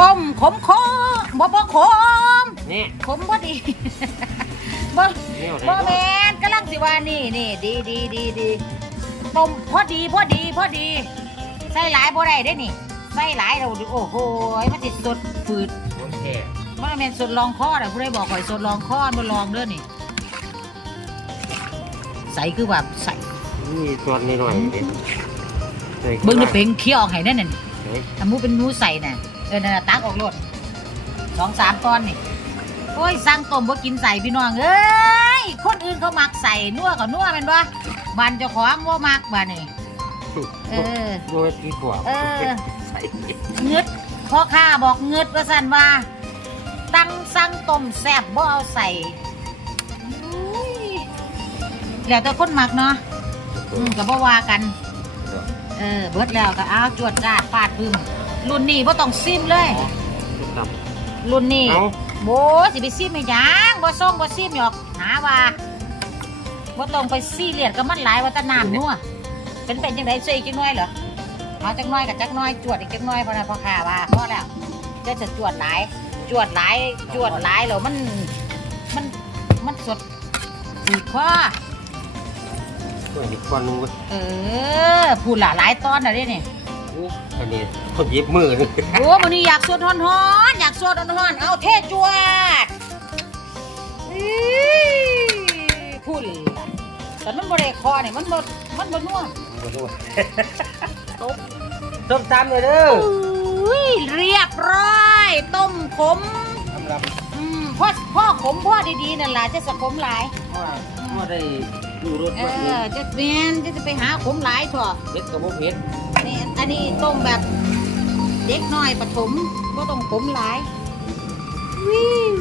ต้มขมขมบ่บ่ขมนี่ขมบ่ดีบ่แนวไหนบ่เนาะแม่นกำลังสิว่านี่นี่ดีดีดีดีต้มพอดีพอดีพอดีใส่หลายบ่ได้เด้นี่ใส่หลายเราโอ้โหมันสิสดฝืดของแท้บ่แม่นสดรองคอน่ะผู้ใดบอกข่อยสดรองคอบ่ลองเด้อนี่ใส่คือแบบใส่นี่ตัวนี้หน่อยดิใส่เบิ่งนี่เพ่งเคี่ยวออกให้แน่นน่ะเฮ้ยถ้าหมูเป็นหมูใส่น่ะ เออนั่นน่ะตักออกโลดสองสามตอนนี่โอ้ยสั่งต้มบ่กินใส่พี่น้องเอ้ยคนอื่นเขามักใส่นัวก็นัวแม่นบ่บ้านเจ้าของบ่มักบ้านนี่เออโดยที่ขวบเออใส่เงึดพ่อค้าบอกเงึดว่าซั่นว่า ตั้งสั่งต้มแซ่บบ่เอาใส่อุ้ยแล้วแต่คนมักเนาะอืมก็บ่ว่ากัน เออ เบิดแล้วก็เอาจวดจ้าดฟาดพึม รุ่นนี้บ่ต้องซิมเลยครับ รุ่นนี้เอาโบสิไปซิมไม่ยังบ่ส่งบ่ซิมหรอกหาว่าบ่ต้องไปซีเรียสกับมันหลายว่าแตะน้ำนัวเป็นเป็นจังไดช่วยอีกจักหน่อยเหรอเอาจักหน่อยกับจักหน่อยจวดอีกจักหน่อยพอนะพอค่าว่าพอแล้วจะจะจวดหลาย จวดหลายจวดหลายแล้วมันมันมันสดสีคอตัวนี้ก้อนหนึงเว้ยเออพูดหลาหลายตอนน่ะเด้นี่ อู้อันนี้คนหยิบมือนี่โอ้วันนี้อยากสวดฮ้อนๆอยากสวดฮ้อนๆเอาเทจวดอื้อพูดล่ะแต่มันบ่ได้คอนี่มันบ่มันบ่นัวมาดูต้มตำเลยเด้ออุ้ยเรียบร้อย ต้มขมสำหรับอืมพ่อพ่อขมพ่อดีๆนั่นล่ะจะสะขมหลาย ว่าว่าได้ดูรสเอว่าดูอจะแม่นจะจะไปหาขมหลายถั่วเผ็ดกับบ่เผ็ด นี่ อันนี้ต้มแบบเด็กน้อยปฐมก็ต้องขมหลายวิว